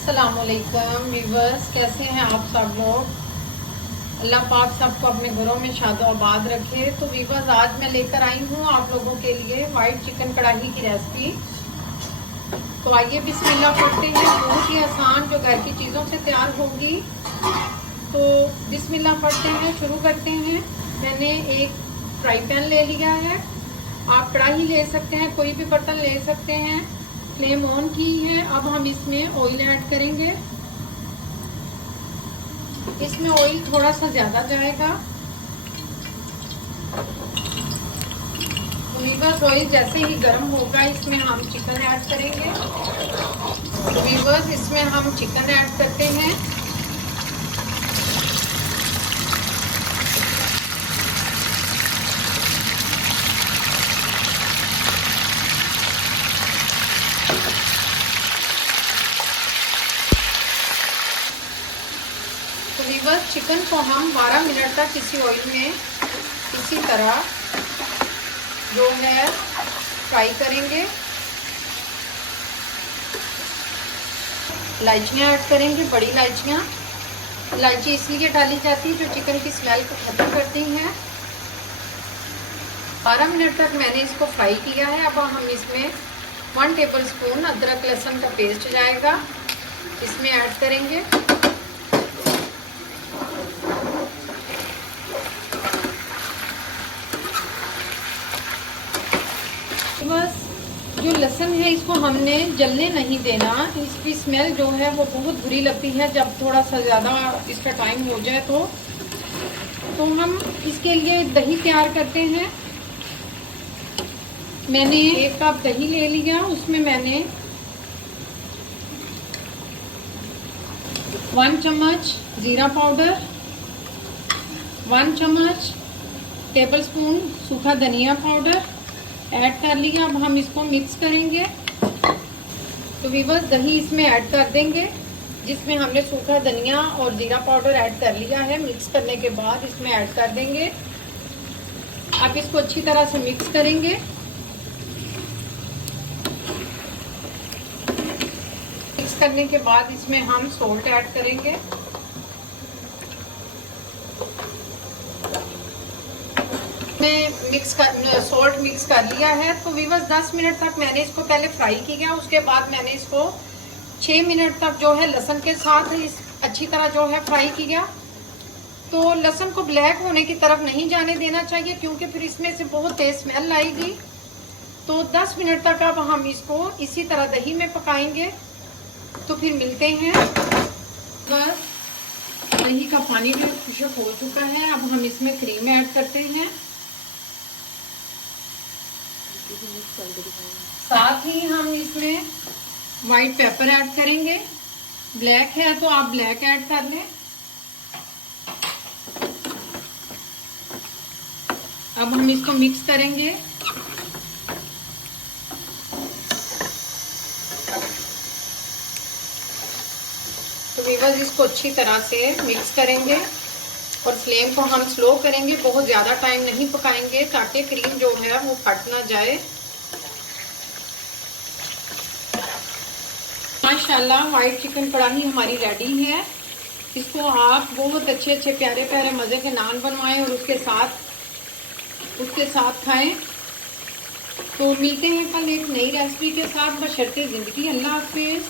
अस्सलामुअलैकुम व्यूवर्स, कैसे हैं आप सब लोग। अल्लाह पाक सबको अपने घरों में शादो आबाद रखे। तो व्यूवर्स, आज मैं लेकर आई हूँ आप लोगों के लिए वाइट चिकन कढ़ाई की रेसिपी। तो आइए बिस्मिल्लाह करते हैं। बहुत ही आसान जो घर की चीज़ों से तैयार होगी। तो बिस्मिल्लाह पढ़ते हैं, शुरू करते हैं। मैंने एक फ्राई पैन ले लिया है, आप कढ़ाई ले सकते हैं, कोई भी बर्तन ले सकते हैं। फ्लेम ऑन की है। अब हम इसमें ऑयल ऐड करेंगे। इसमें ऑयल थोड़ा सा ज़्यादा जाएगा। तो वीवर्स, ऑयल जैसे ही गर्म होगा इसमें हम चिकन ऐड करेंगे। तो वीवर्स, इसमें हम चिकन ऐड करते हैं। तो वीवर्स, चिकन को हम 12 मिनट तक इसी ऑयल में इसी तरह जो है फ्राई करेंगे। इलायचियाँ ऐड करेंगे, बड़ी इलायचियाँ। इलायची इसलिए डाली जाती है जो चिकन की स्मेल को खत्म करती हैं। 12 मिनट तक मैंने इसको फ्राई किया है। अब हम इसमें 1 टेबलस्पून अदरक लहसुन का पेस्ट जाएगा, इसमें ऐड करेंगे। बस जो लहसुन है इसको हमने जलने नहीं देना। इसकी स्मेल जो है वो बहुत बुरी लगती है जब थोड़ा सा ज़्यादा इसका टाइम हो जाए। तो हम इसके लिए दही तैयार करते हैं। मैंने 1 कप दही ले लिया, उसमें मैंने 1 चम्मच जीरा पाउडर, 1 चम्मच टेबलस्पून सूखा धनिया पाउडर ऐड कर लिया। अब हम इसको मिक्स करेंगे। तो वीवर्स, दही इसमें ऐड कर देंगे जिसमें हमने सूखा धनिया और जीरा पाउडर ऐड कर लिया है। मिक्स करने के बाद इसमें ऐड कर देंगे। अब इसको अच्छी तरह से मिक्स करेंगे। मिक्स करने के बाद इसमें हम सॉल्ट ऐड करेंगे। सॉल्ट मिक्स कर लिया है। तो वीवर्स, 10 मिनट तक मैंने इसको पहले फ्राई किया। उसके बाद मैंने इसको 6 मिनट तक जो है लहसुन के साथ अच्छी तरह जो है फ्राई किया। तो लहसुन को ब्लैक होने की तरफ नहीं जाने देना चाहिए क्योंकि फिर इसमें से बहुत तेज स्मेल आएगी। तो 10 मिनट तक अब हम इसको इसी तरह दही में पकाएंगे। तो फिर मिलते हैं। बस दही का पानी भी खुश्क हो चुका है। अब हम इसमें क्रीम ऐड करते हैं। साथ ही हम इसमें वाइट पेपर ऐड करेंगे। ब्लैक है तो आप ब्लैक ऐड कर लें। अब हम इसको मिक्स करेंगे। तो वीवर्स, इसको अच्छी तरह से मिक्स करेंगे और फ्लेम को हम स्लो करेंगे। बहुत ज़्यादा टाइम नहीं पकाएंगे ताकि क्रीम जो है वो फट ना जाए। माशाल्लाह, वाइट चिकन कढ़ाई हमारी रेडी है। इसको आप बहुत अच्छे अच्छे प्यारे प्यारे मज़े के नान बनवाएं और उसके साथ खाएं। तो मिलते हैं कल एक नई रेसिपी के साथ। बशर्ते ज़िंदगी। अल्लाह हाफिज़।